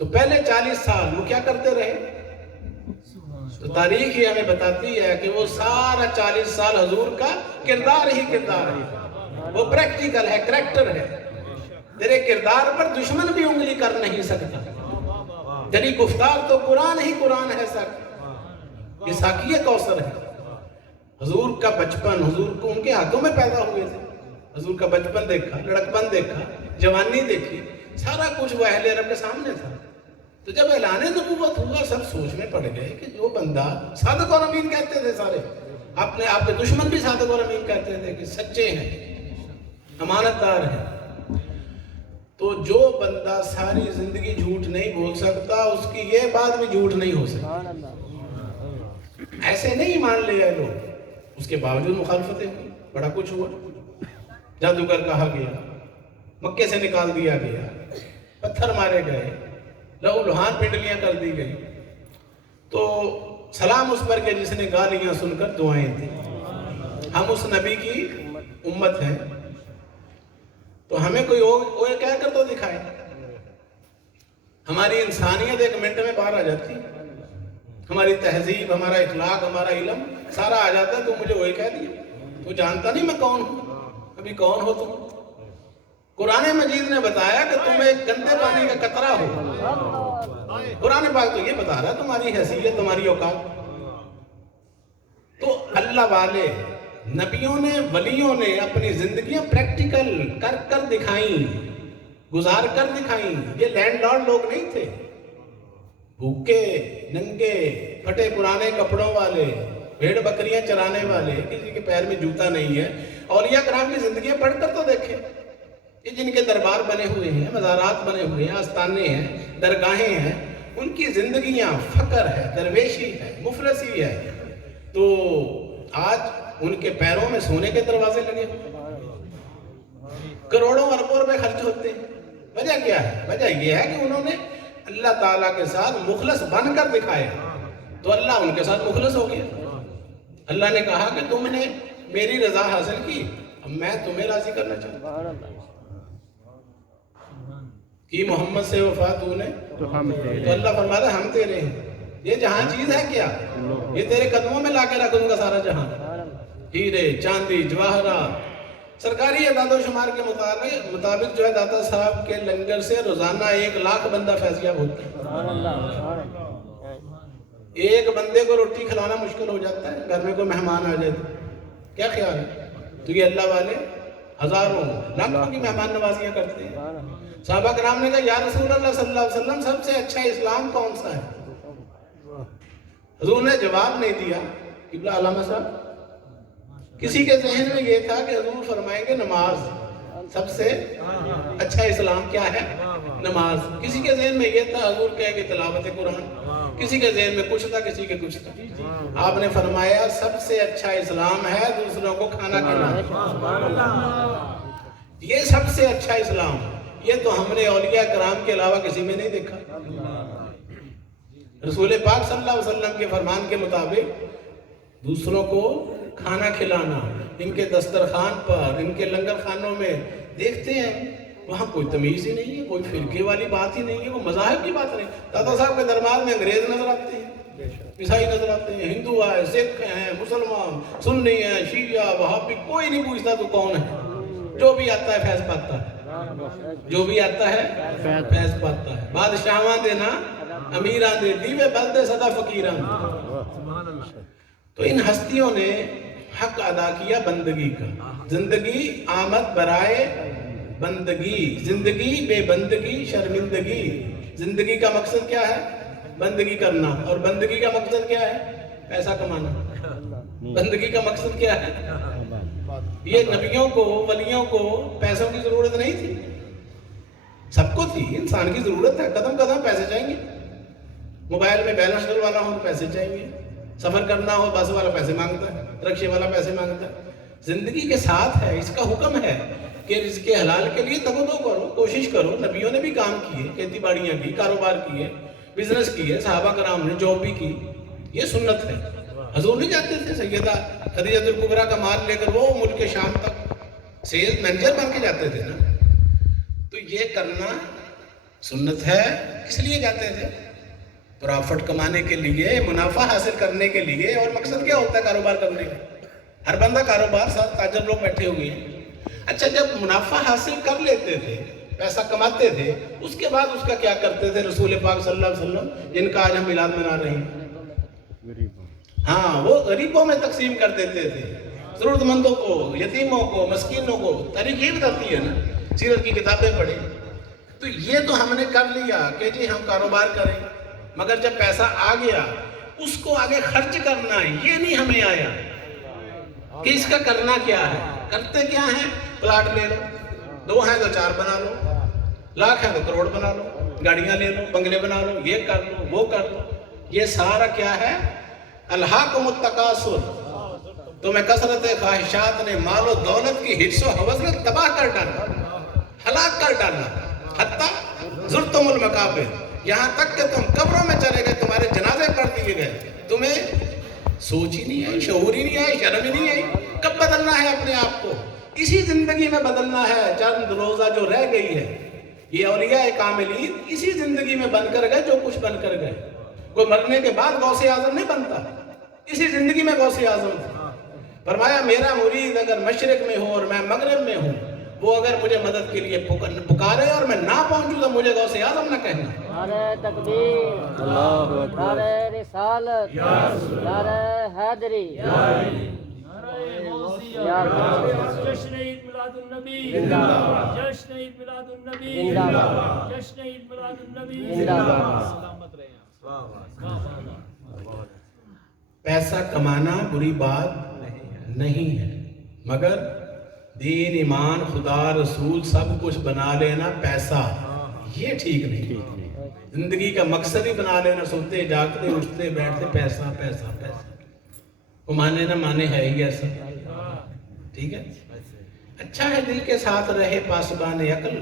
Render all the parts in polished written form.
تو پہلے 40 سال وہ کیا کرتے رہے؟ تو تاریخ ہی ہمیں بتاتی ہے کہ وہ سارا 40 سال حضور کا کردار ہی کردار ہے، وہ پریکٹیکل ہے، کریکٹر ہے۔ تیرے کردار پر دشمن بھی انگلی کر نہیں سکتا، تیری گفتار تو قرآن ہی قرآن ہے ساقی، یہ ساقی کوثر ہے۔ حضور کا بچپن، حضور کو ان کے ہاتھوں میں پیدا ہوئے تھے، حضور کا بچپن دیکھا، لڑکپن دیکھا، جوانی دیکھی، سارا کچھ وہ اہل عرب کے سامنے تھا۔ تو جب اعلان نبوت ہوا سب سوچ میں پڑ گئے کہ جو بندہ صادق اور امین کہتے تھے، سارے اپنے آپ کے دشمن بھی صادق اور امین کہتے تھے کہ سچے ہیں، امانت دار ہیں، تو جو بندہ ساری زندگی جھوٹ نہیں بول سکتا اس کی یہ بات بھی جھوٹ نہیں ہو سکتی۔ ایسے نہیں مان لیا لوگ، اس کے باوجود مخالفتیں ہوئی، بڑا کچھ ہوا، جادوگر کہا گیا، مکے سے نکال دیا گیا، پتھر مارے گئے، لہو لہان پنڈلیاں کر دی گئی۔ تو سلام اس پر کہ جس نے گالیاں سن کر دعائیں تھیں۔ ہم اس نبی کی امت ہیں، تو ہمیں کوئی اور کہہ کر تو دکھائے، ہماری انسانیت ایک منٹ میں باہر آ جاتی، ہماری تہذیب، ہمارا اخلاق، ہمارا علم سارا آ جاتا ہے۔ تو مجھے وہی کہہ دیا، تو جانتا نہیں میں کون ہوں، ابھی کون ہو تم؟ قرآن مجید نے بتایا کہ تم ایک گندے پانی کا قطرہ ہو، قرآن پاک تو یہ بتا رہا ہے تمہاری حیثیت، تمہاری اوقات۔ تو اللہ والے نبیوں نے، ولیوں نے اپنی زندگیاں پریکٹیکل کر کر دکھائیں، گزار کر دکھائیں۔ یہ لینڈ لارڈ لوگ نہیں تھے، بھوکے، ننگے، پھٹے پرانے کپڑوں والے، بھیڑ بکریاں چرانے والے، کسی کے پیر میں جوتا نہیں ہے۔ اولیاء کرام کی زندگیاں پڑھ کر تو دیکھیں، یہ جن کے دربار بنے ہوئے ہیں، مزارات بنے ہوئے ہیں، آستانے ہیں، درگاہیں ہیں، ان کی زندگیاں فقر ہے، درویشی ہے، مفلسی ہے۔ تو آج ان کے پیروں میں سونے کے دروازے لگے ہوئے، کروڑوں اربوں روپے خرچ ہوتے ہیں۔ وجہ کیا ہے؟ وجہ یہ ہے کہ انہوں نے اللہ تعالیٰ کے ساتھ مخلص بن کر دکھایا، تو اللہ ان کے ساتھ مخلص ہو گیا۔ اللہ نے کہا کہ تم نے میری رضا حاصل کی، اب میں تمہیں راضی کرنا چاہتا ہوں۔ کی محمد سے وفا تو نے، تو اللہ فرماتا ہے ہم تیرے ہیں۔ یہ جہاں چیز ہے کیا؟ یہ تیرے قدموں میں لا کے رکھ دوں گا سارا جہاں، ہیرے، چاندی، جواہرات۔ سرکاری اعداد و شمار کے مطابق جو ہے داتا صاحب کے لنگر سے روزانہ 1,00,000 بندہ فیضیاب ہوتا ہے۔ ایک بندے کو روٹی کھلانا مشکل ہو جاتا ہے، گھر میں کوئی مہمان آ جائے تو کیا خیال ہے؟ تو یہ اللہ والے ہزاروں لاکھوں کی مہمان نوازیاں کرتے ہیں۔ صحابہ کرام نے کہا یا رسول اللہ صلی اللہ علیہ وسلم سب سے اچھا اسلام کون سا ہے؟ حضور نے جواب نہیں دیا۔ قبلہ علامہ صاحب، کسی کے ذہن میں یہ تھا کہ حضور فرمائیں گے نماز، سب سے اچھا اسلام کیا ہے؟ نماز۔ کسی کے ذہن میں یہ تھا حضور کہے کہ تلاوت قرآن، کسی کے ذہن میں کچھ تھا، کسی کے کچھ تھا۔ آپ نے فرمایا سب سے اچھا اسلام ہے دوسروں کو کھانا کھلانا، یہ سب سے اچھا اسلام۔ یہ تو ہم نے اولیاء کرام کے علاوہ کسی میں نہیں دیکھا۔ رسول پاک صلی اللہ علیہ وسلم کے فرمان کے مطابق دوسروں کو کھانا کھلانا، ان کے دسترخوان پر، ان کے لنگر خانوں میں دیکھتے ہیں وہاں کوئی تمیز ہی نہیں ہے، کوئی فرقے والی بات ہی نہیں ہے، کوئی مذاہب کی بات نہیں۔ داتا صاحب کے دربار میں انگریز نظر آتے ہیں، عیسائی نظر آتے ہیں، ہندو ہے، سکھ ہیں، مسلمان، سنی ہیں، شیعہ، وہابی، کوئی نہیں پوچھتا تو کون ہے۔ جو بھی آتا ہے فیض پاتا ہے، جو بھی آتا ہے فیض پاتا ہے۔ بادشاہاں دینا امیراں دے دیوے بلدے صدا فقیراں۔ تو ان ہستیوں نے حق ادا کیا بندگی کا۔ زندگی آمد برائے بندگی، زندگی بے بندگی شرمندگی۔ زندگی کا مقصد کیا ہے؟ بندگی کرنا، اور بندگی کا مقصد کیا ہے؟ پیسہ کمانا۔ بندگی کا مقصد کیا ہے؟ یہ نبیوں کو، ولیوں کو پیسوں کی ضرورت نہیں تھی، سب کو تھی، انسان کی ضرورت ہے، قدم قدم پیسے چاہیے۔ موبائل میں بیلنس ڈلوانا ہو تو پیسے چاہیے، سفر کرنا ہو بس والا پیسے مانگتا ہے، رکشے والا پیسے مانگتا ہے۔ زندگی کے ساتھ ہے، اس کا حکم ہے کہ رزق حلال کے لیے تگ و دو کرو، کوشش کرو۔ نبیوں نے بھی کام کیے، کھیتی باڑیاں کی، کاروبار کیے، بزنس کیے، صحابہ کرام نے جاب بھی کی، یہ سنت ہے۔ حضور نہیں جاتے تھے سیدہ خدیجہ الکبریٰ کا مال لے کر وہ ملک شام تک سیلز مینیجر بن کے جاتے تھے نا۔ تو یہ کرنا سنت ہے کس لیے جاتے تھے؟ پرافٹ کمانے کے لیے، منافع حاصل کرنے کے لیے. اور مقصد کیا ہوتا ہے کاروبار کرنے کا؟ ہر بندہ کاروبار، ساتھ تاجر لوگ بیٹھے ہوئے ہیں. اچھا، جب منافع حاصل کر لیتے تھے، پیسہ کماتے تھے، اس کے بعد اس کا کیا کرتے تھے رسول پاک صلی اللہ علیہ وسلم، جن کا آج ہم میلاد منا رہے ہیں؟ ہاں، وہ غریبوں میں تقسیم کر دیتے تھے، ضرورت مندوں کو، یتیموں کو، مسکینوں کو. تاریخ یہ بتاتی ہے نا، سیرت کی کتابیں پڑھیں. تو یہ تو ہم نے کر لیا کہ جی ہم کاروبار کریں، مگر جب پیسہ آ گیا اس کو آگے خرچ کرنا ہے، یہ نہیں ہمیں آیا کہ اس کا کرنا کیا ہے. کرتے کیا ہیں؟ پلاٹ لے لو، 2 ہیں تو 4 بنا لو، لاکھ ہیں تو کروڑ بنا لو، گاڑیاں لے لو، بنگلے بنا لو، یہ کر لو، وہ کر لو. یہ سارا کیا ہے؟ الہاکم التکاثر. تمہیں کثرت خواہشات نے مال و دولت کی حرص و ہوس نے تباہ کر ڈالا، ہلاک کر ڈالا. حتیٰ زرتم المقابر، یہاں تک کہ تم قبروں میں چلے گئے، تمہارے جنازے پڑھ دیے گئے، تمہیں سوچ ہی نہیں آئی، شعور ہی نہیں آئی، شرم ہی نہیں آئی. کب بدلنا ہے اپنے آپ کو؟ اسی زندگی میں بدلنا ہے. چند روزہ جو رہ گئی ہے، یہ اولیاء کاملین اسی زندگی میں بن کر گئے جو کچھ بن کر گئے. کوئی مرنے کے بعد غوث اعظم نہیں بنتا، اسی زندگی میں غوث اعظم تھا. فرمایا میرا مرید اگر مشرق میں ہو اور میں مغرب میں ہوں، وہ اگر مجھے مدد کے لیے پکارے اور میں نہ پہنچوں تو مجھے غوث اعظم نہ کہنا. نعرہ تکبیر، نعرہ رسالت، نعرہ حیدری، جشن عید میلاد النبی، جشن عید میلاد النبی، جشن عید میلاد النبی. سلامت رہے. پیسہ کمانا بری بات نہیں ہے، مگر دین، ایمان، خدا، رسول سب کچھ بنا لینا پیسہ، یہ ٹھیک نہیں. زندگی کا مقصد ہی بنا لینا، سوتے جاگتے اٹھتے بیٹھتے پیسہ پیسہ پیسہ. وہ مانے نہ مانے ہے ہی ایسا. ٹھیک ہے، اچھا ہے دل کے ساتھ رہے پاسبان عقل،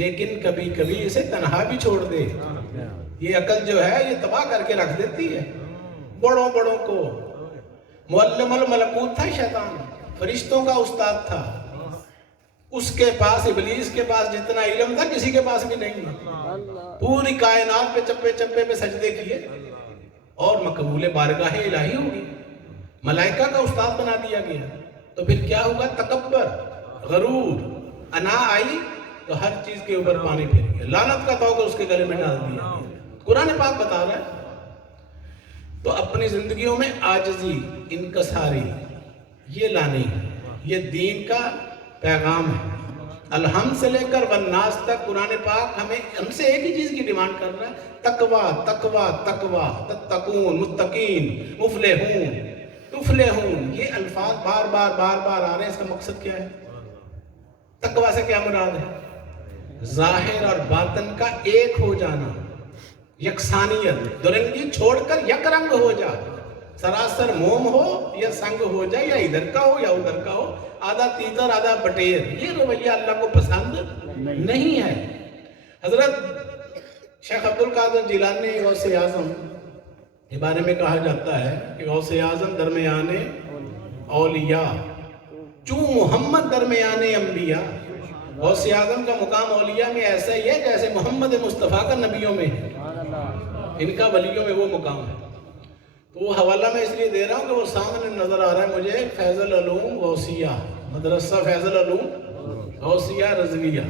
لیکن کبھی کبھی اسے تنہا بھی چھوڑ دے. یہ عقل جو ہے یہ تباہ کر کے رکھ دیتی ہے بڑوں بڑوں کو. معلم الملکوت تھا شیطان، فرشتوں کا استاد تھا. اس کے پاس، ابلیس کے پاس جتنا علم تھا کسی کے پاس بھی نہیں. پوری کائنات پہ چپے چپے پہ سجدے کیے اور مقبول بارگاہ الہی ہوگی. ملائکہ کا استاد بنا دیا گیا. تو پھر کیا ہوگا؟ تکبر، غرور، انا آئی تو ہر چیز کے اوپر پانی پھر گیا. لعنت کا توغ اس کے گلے میں ڈال دیا. قرآن پاک بتا رہا ہے. تو اپنی زندگیوں میں عاجزی، انکساری یہ لانی ہے. یہ دین کا پیغام ہے. الحمد سے لے کر والناس تک قرآن پاک ہم سے ایک ہی چیز کی ڈیمانڈ کر رہا ہے: تقویٰ، تقویٰ، تقویٰ. تتقون، متقین، مفلحون، تفلحون. یہ الفاظ بار بار بار بار آ رہے ہیں. اس کا مقصد کیا ہے؟ تقویٰ سے کیا مراد ہے؟ ظاہر اور باطن کا ایک ہو جانا، یکسانیت. درنگی چھوڑ کر یک رنگ ہو جا. سراسر موم ہو یا سنگ ہو جائے، یا ادھر کا ہو یا ادھر کا ہو، آدھا تیتر آدھا بٹیر. یہ رویہ اللہ کو پسند نہیں ہے. حضرت شیخ عبد القادر جیلانی غوث اعظم کے بارے میں کہا جاتا ہے کہ غوث اعظم درمیان اولیاء، چوں محمد درمیان انبیاء. غوث اعظم کا مقام اولیاء میں ایسا ہی ہے جیسے محمد مصطفیٰ کا نبیوں میں ہے. ان کا ولیوں میں وہ مقام ہے. تو وہ حوالہ میں اس لیے دے رہا ہوں کہ وہ سامنے نظر آ رہا ہے مجھے، فیض العلوم غوثیہ، مدرسہ فیض العلوم غوثیہ رضویہ.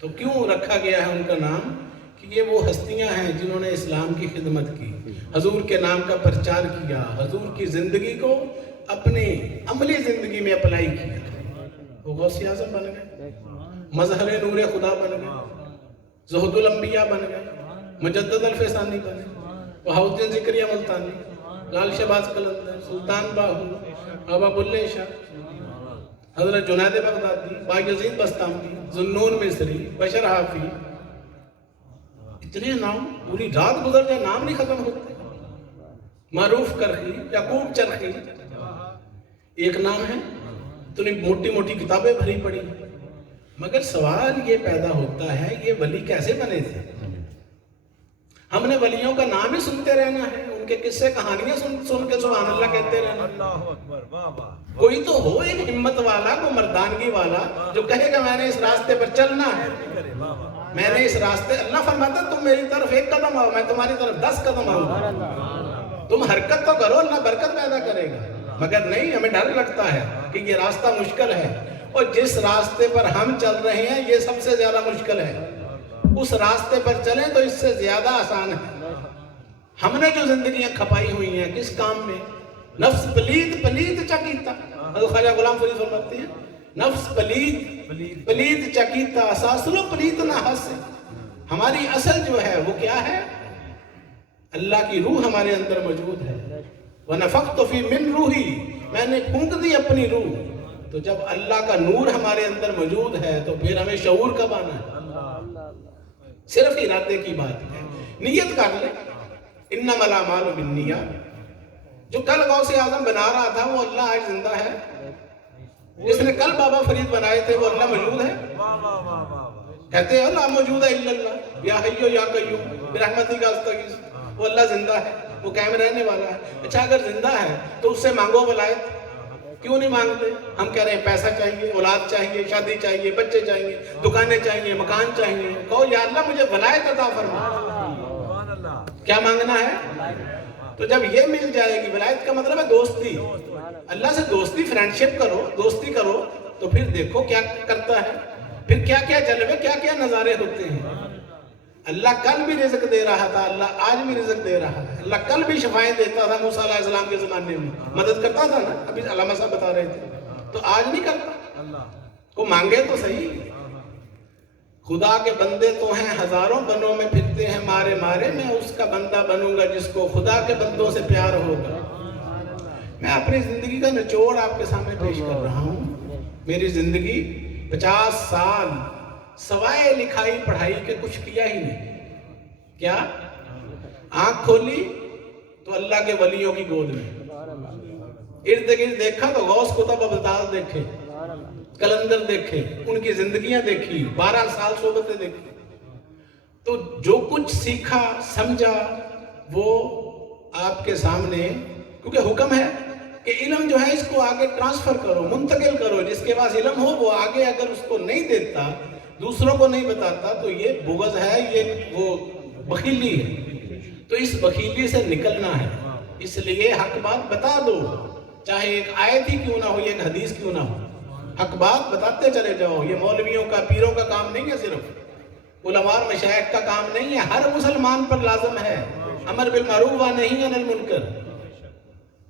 تو کیوں رکھا گیا ہے ان کا نام؟ کہ یہ وہ ہستیاں ہیں جنہوں نے اسلام کی خدمت کی، حضور کے نام کا پرچار کیا، حضور کی زندگی کو اپنی عملی زندگی میں اپلائی کیا. وہ غوث اعظم بن گئے، مظہر نور خدا بن گئے، زہد الانبیاء بن گئے، مجدد الفسانی بن گئے، بہاؤالدین ذکریہ ملتانی، لال شہباز قلندر، سلطان باہو، بابا بلے شاہ، حضرت جنید بغدادی، بایزید بستامی، ذوالنون مصری، بشر حافی. اتنے نام، پوری رات گزر جائے نام نہیں ختم ہوتے. معروف کرخی، یعقوب چرخی، ایک نام ہے. اتنی موٹی موٹی کتابیں بھری پڑی. مگر سوال یہ پیدا ہوتا ہے یہ ولی کیسے بنے تھے؟ ہم نے ولیوں کا نام ہی سنتے رہنا ہے، ان کے قصے کہانیاں سن کے سبحان اللہ کہتے رہنا. اللہ اکبر، واہ واہ. کوئی تو ہو ایک ہمت والا، کوئی مردانگی والا جو کہے کہ میں نے اس راستے پر چلنا ہے. میں نے اس راستے، اللہ فرماتا تم میری طرف 1 قدم آؤ میں تمہاری طرف 10 قدم آؤں. سبحان اللہ. تم حرکت تو کرو، اللہ برکت پیدا کرے گا. مگر نہیں، ہمیں ڈر لگتا ہے کہ یہ راستہ مشکل ہے، اور جس راستے پر ہم چل رہے ہیں یہ سب سے زیادہ مشکل ہے. اس راستے پر چلیں تو اس سے زیادہ آسان ہے. ہم نے جو زندگیاں کھپائی ہوئی ہیں کس کام میں؟ نفس پلید پلید چکیتا. حضرت خواجہ غلام فرید فرماتے ہیں نفس پلید پلید چکیتا ساسلو پلید نہ ہنسے. ہماری اصل جو ہے وہ کیا ہے؟ اللہ کی روح ہمارے اندر موجود ہے. وَنَفَخْتُ فِي مِن رُوحِي، میں نے پھونک دی اپنی روح. تو جب اللہ کا نور ہمارے اندر موجود ہے تو پھر ہمیں شعور کب آنا ہے؟ صرف ارادے کی بات ہے. نیت کر لے، انما الاعمال بالنیات. جو کل غوث اعظم بنا رہا تھا وہ اللہ آج زندہ ہے. جس نے کل بابا فرید بنائے تھے وہ اللہ موجود ہے. کہتے ہیں اللہ موجود ہے الا اللہ یا حی یا قیوم برحمتک استغیث. وہ اللہ زندہ ہے، وہ قائم رہنے والا ہے. اچھا اگر زندہ ہے تو اس سے مانگو ولایت. کیوں نہیں مانگتے؟ ہم کہہ رہے ہیں پیسہ چاہیے، اولاد چاہیے، شادی چاہیے، بچے چاہیے، دکانیں چاہیے، مکان چاہیے. کہو یا اللہ مجھے ولایت عطا فرما. کیا مانگنا ہے؟ تو جب یہ مل جائے گی، ولایت کا مطلب ہے دوستی. اللہ سے دوستی، فرینڈشپ کرو، دوستی کرو، تو پھر دیکھو کیا کرتا ہے. پھر کیا کیا جلوے، کیا کیا نظارے ہوتے ہیں. اللہ کل بھی رزق دے رہا تھا، اللہ آج بھی رزق دے رہا ہے. اللہ کل بھی شفاعت دیتا تھا موسیٰ علیہ السلام کے زمانے میں، مدد کرتا تھا نا. ابھی علامہ صاحب بتا رہے تھے. تو آج نہیں کرتا. کو مانگے تو صحیح. خدا کے بندے تو ہیں ہزاروں، بنوں میں پھرتے ہیں مارے مارے. میں اس کا بندہ بنوں گا جس کو خدا کے بندوں سے پیار ہوگا. میں اپنی زندگی کا نچوڑ آپ کے سامنے پیش کر رہا ہوں. میری زندگی 50 سال سوائے لکھائی پڑھائی کے کچھ کیا ہی نہیں. کیا؟ آنکھ کھولی تو اللہ کے ولیوں کی گود میں، ارد گرد دیکھا تو غوث قطب ابدال دیکھے، کلندر دیکھے، ان کی زندگیاں دیکھی، 12 سال صحبتیں دیکھی. تو جو کچھ سیکھا سمجھا وہ آپ کے سامنے، کیونکہ حکم ہے کہ علم جو ہے اس کو آگے ٹرانسفر کرو، منتقل کرو. جس کے پاس علم ہو وہ آگے اگر اس کو نہیں دیتا، دوسروں کو نہیں بتاتا، تو یہ بغض ہے، یہ وہ بخیلی ہے. تو اس بخیلی سے نکلنا ہے. اس لیے حق بات بتا دو، چاہے ایک آیت ہی کیوں نہ ہو، ایک حدیث کیوں نہ ہو. حق بات بتاتے چلے جاؤ. یہ مولویوں کا، پیروں کا کام نہیں ہے، صرف علماء اور مشائخ کا کام نہیں ہے. ہر مسلمان پر لازم ہے امر بالمعروف و نہی عن المنکر.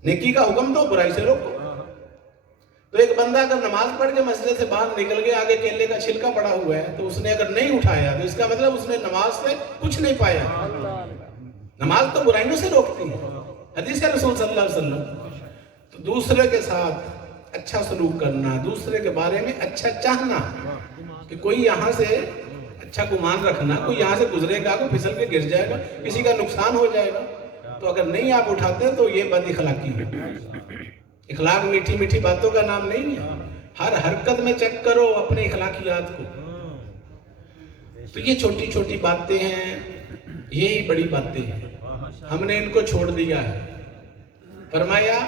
نیکی کا حکم دو، برائی سے روکو. تو ایک بندہ اگر نماز پڑھ کے مسجد سے باہر نکل گیا، آگے کیلے کا چھلکا پڑا ہوا ہے، تو اس نے اگر نہیں اٹھایا تو اس کا مطلب اس نے نماز سے کچھ نہیں پایا. نماز تو برائیوں سے روکتی ہے، حدیث ہے رسول صلی اللہ علیہ وسلم. تو دوسرے کے ساتھ اچھا سلوک کرنا، دوسرے کے بارے میں اچھا چاہنا، کہ کوئی یہاں سے اچھا گمان رکھنا، کوئی یہاں سے گزرے گا، کوئی پھسل کے گر جائے گا، کسی کا نقصان ہو جائے گا. تو اگر نہیں آپ اٹھاتے تو یہ بد اخلاقی ہے. اخلاق میٹھی میٹھی باتوں کا نام نہیں ہے. ہر حرکت میں چیک کرو اپنے اخلاقیات کو. تو یہ چھوٹی چھوٹی باتیں ہیں، یہی بڑی باتیں ہیں. ہم نے ان کو چھوڑ دیا ہے. فرمایا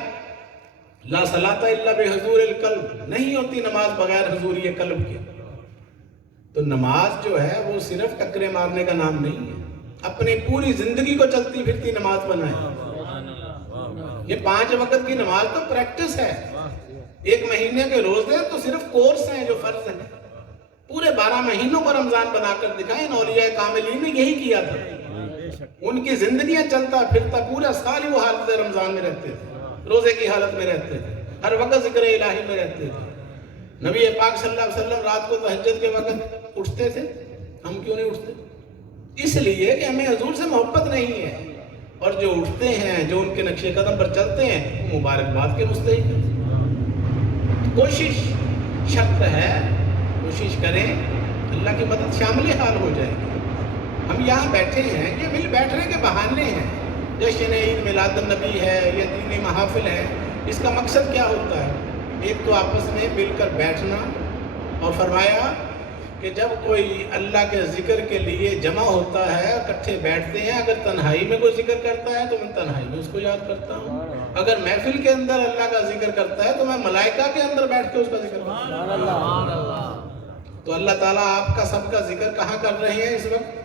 لا صلاۃ الا بحضور القلب، نہیں ہوتی نماز بغیر حضوری قلب کے. تو نماز جو ہے وہ صرف ٹکرے مارنے کا نام نہیں ہے. اپنی پوری زندگی کو چلتی پھرتی نماز بنائیں. یہ 5 وقت کی نماز تو پریکٹس ہے. 1 مہینے کے روزے تو صرف کورس ہیں جو فرض ہیں. پورے 12 مہینوں کو رمضان بنا کر دکھائیں. اولیاء کاملین نے یہی کیا تھا. ان کی زندگیاں چلتا پھرتا پورا سال ہی وہ حالت رمضان میں رہتے تھے، روزے کی حالت میں رہتے تھے، ہر وقت ذکر الہی میں رہتے تھے. نبی پاک صلی اللہ علیہ وسلم رات کو تہجد کے وقت اٹھتے تھے. ہم کیوں نہیں اٹھتے؟ اس لیے کہ ہمیں حضور سے محبت نہیں ہے. اور جو اٹھتے ہیں، جو ان کے نقش قدم پر چلتے ہیں، وہ مبارکباد کے مستحق ہیں. کوشش شرط ہے، کوشش کریں، اللہ کی مدد شامل حال ہو جائے گی. ہم یہاں بیٹھے ہیں، یہ مل بیٹھنے کے بہانے ہیں. جشن عید میلاد النبی ہے، یہ دینی محافل ہے. اس کا مقصد کیا ہوتا ہے؟ ایک تو آپس میں مل کر بیٹھنا. اور فرمایا کہ جب کوئی اللہ کے ذکر کے لیے جمع ہوتا ہے، اکٹھے بیٹھتے ہیں، اگر تنہائی میں کوئی ذکر کرتا ہے تو میں تنہائی میں اس کو یاد کرتا ہوں. اگر محفل کے اندر اللہ کا ذکر کرتا ہے تو میں ملائکہ کے اندر بیٹھ کے اس کا ذکر کرتا ہوں. تو اللہ تعالیٰ آپ کا سب کا ذکر کہاں کر رہے ہیں اس وقت؟